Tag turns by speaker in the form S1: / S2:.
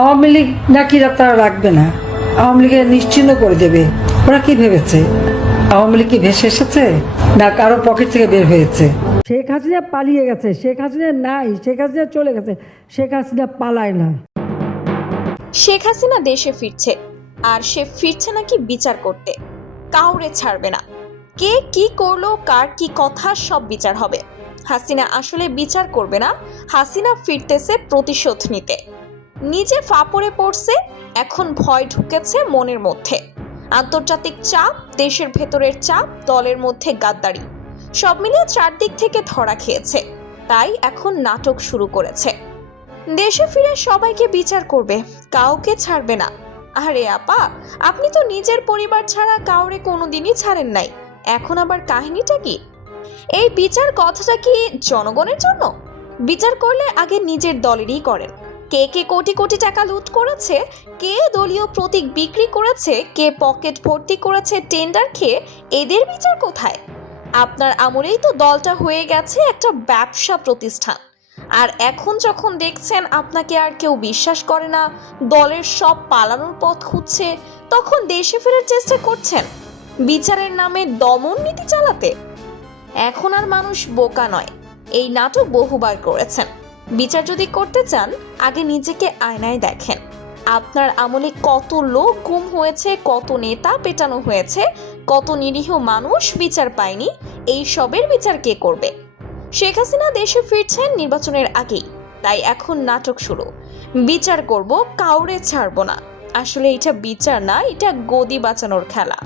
S1: আওয়ামী লীগ নাকি তারা রাখবে না। আওয়ামী লীগের নিশ্চিহ্ন করে দেবে। ওরা কি ভেবেছে? আওয়ামী লীগ কি ভেসে এসেছে? না কারও পকেট থেকে বের হয়েছে? শেখ হাসিনা পালিয়ে গেছে। শেখ হাসিনা নাই। শেখ হাসিনা চলে গেছে। শেখ হাসিনা পালায় না।
S2: শেখ হাসিনা দেশে ফিরছে। আর সে ফিরছে নাকি বিচার করতে। কাউরে ছাড়বে না। কে কি করল কার কি কথা সব বিচার হবে। হাসিনা আসলে বিচার করবে না। হাসিনা ফিরতেছে প্রতিশোধ নিতে। নিজে ফাপড়ে পড়ছে, এখন ভয় ঢুকেছে মনের মধ্যে। আন্তর্জাতিক চাপ, দেশের ভেতরের চাপ, দলের মধ্যে গাদ্দারি। সব মিলিয়ে চারদিক থেকে ধরা খেয়েছে। তাই এখন নাটক শুরু করেছে। দেশে ফিরে সবাইকে বিচার করবে, কাউকে ছাড়বে না। আরে আপা, আপনি তো নিজের পরিবার ছাড়া কাউরে কোনোদিনই ছাড়েন নাই। এখন আবার কাহিনীটা কি? এই বিচার কথাটা কি জনগণের জন্য? বিচার করলে আগে নিজের দলেরই করেন। কে কে কোটি কোটি টাকা লুট করেছে? কে দলীয় প্রতীক বিক্রি করেছে? কে পকেট ভর্তি করেছে টেন্ডার খেয়ে? এদের বিচার কোথায়? আপনার আমলেই তো দলটা হয়ে গেছে একটা ব্যবসা প্রতিষ্ঠান। আর এখন যখন দেখছেন আপনাকে আর কেউ বিশ্বাস করে না, দলের সব পালানোর পথ খুঁজছে, তখন দেশে ফেরার চেষ্টা করছেন। বিচারের নামে দমন নীতি চালাতে। এখন আর মানুষ বোকা নয়। এই নাটক বহুবার করেছেন। বিচার যদি করতে চান, আগে নিজেকে আয়নায় দেখেন। আপনার আমলে কত লোক গুম হয়েছে, কত নেতা পেটানো হয়েছে, কত নিরীহ মানুষ বিচার পায়নি, এই সবের বিচার কে করবে? শেখ হাসিনা দেশে ফিরছেন নির্বাচনের আগেই, তাই এখন নাটক শুরু। বিচার করব, কাউরে ছাড়বো না। আসলে এটা বিচার না, এটা গদি বাঁচানোর খেলা।